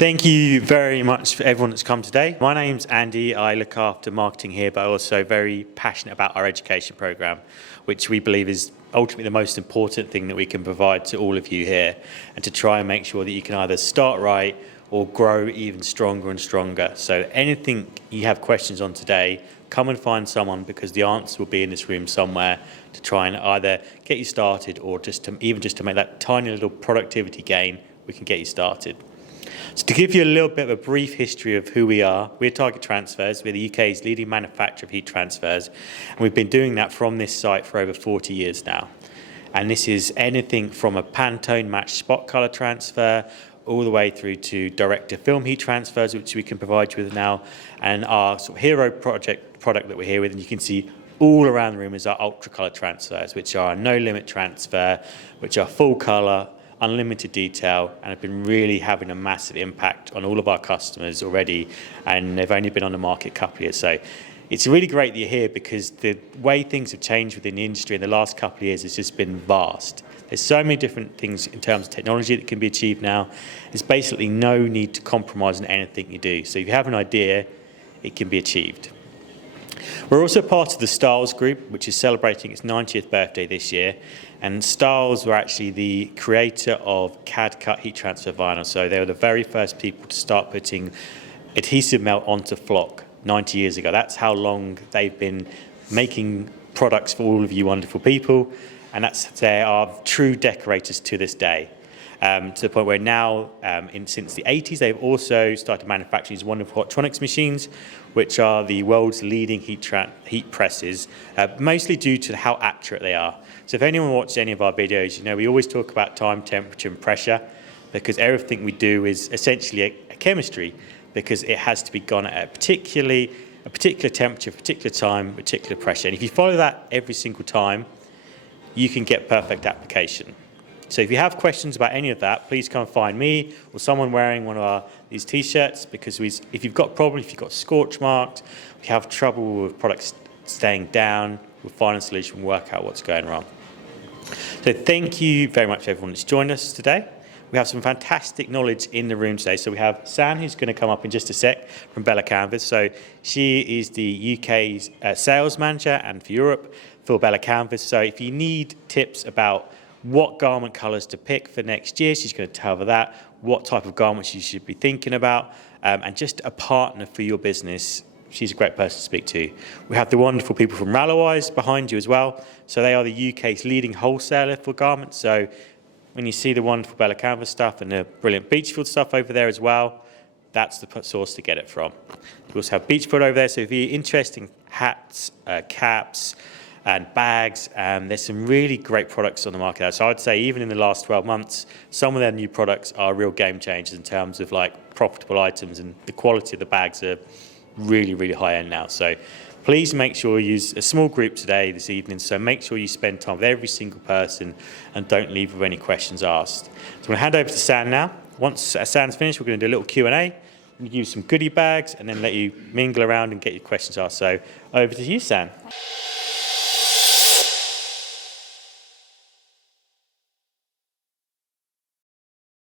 Thank you very much for everyone that's come today. My name's Andy. I look after marketing here, but also very passionate about our education program, which we believe is ultimately the most important thing that we can provide to all of you here, and to try and make sure that you can either start right or grow even stronger and stronger. So anything you have questions on today, come and find someone, because the answer will be in this room somewhere to try and either get you started or just to make that tiny little productivity gain, we can get you started. So to give you a little bit of a brief history of who we are, we're Target Transfers. We're the UK's leading manufacturer of heat transfers, and we've been doing that from this site for over 40 years now. And this is anything from a Pantone matched spot colour transfer all the way through to direct-to-film heat transfers, which we can provide you with now, and our sort of hero product that we're here with, and you can see all around the room is our UltraColour transfers, which are a no-limit transfer, which are full colour, unlimited detail, and have been really having a massive impact on all of our customers already, and they've only been on the market a couple of years. So it's really great that you're here, because the way things have changed within the industry in the last couple of years has just been vast. There's so many different things in terms of technology that can be achieved now. There's basically no need to compromise on anything you do. So if you have an idea, it can be achieved. We're also part of the Stahls group, which is celebrating its 90th birthday this year. And Stahls were actually the creator of CAD-CUT Heat Transfer Vinyl. So they were the very first people to start putting adhesive melt onto flock 90 years ago. That's how long they've been making products for all of you wonderful people. And they are true decorators to this day. To the point where now, since the 80s, they've also started manufacturing these wonderful Hotronix machines, which are the world's leading heat presses, mostly due to how accurate they are. So if anyone watches any of our videos, you know we always talk about time, temperature and pressure, because everything we do is essentially a chemistry, because it has to be gone at a particular temperature, particular time, particular pressure. And if you follow that every single time, you can get perfect application. So if you have questions about any of that, please come find me or someone wearing one of these t-shirts, because if you've got problems, if you've got scorch marks, if you have trouble with products staying down, we'll find a solution and work out what's going wrong. So thank you very much everyone that's joined us today. We have some fantastic knowledge in the room today. So we have San, who's going to come up in just a sec, from Bella Canvas. So she is the UK's sales manager, and for Europe for Bella Canvas. So if you need tips about what garment colours to pick for next year, she's going to cover that, what type of garments you should be thinking about, and just a partner for your business. She's a great person to speak to. We have the wonderful people from Rallowise behind you as well. So they are the UK's leading wholesaler for garments. So when you see the wonderful Bella Canvas stuff and the brilliant Beachfield stuff over there as well, that's the source to get it from. We also have Beachfield over there. So if you're interested in hats, caps, and bags, there's some really great products on the market. So I'd say even in the last 12 months, some of their new products are real game changers in terms of like profitable items, and the quality of the bags are really, really high end now. So please make sure you use a small group today, this evening, so make sure you spend time with every single person and don't leave with any questions asked. So I'm going to hand over to San now. Once San's finished, we're going to do a little Q&A, and use some goodie bags, and then let you mingle around and get your questions asked. So over to you, San.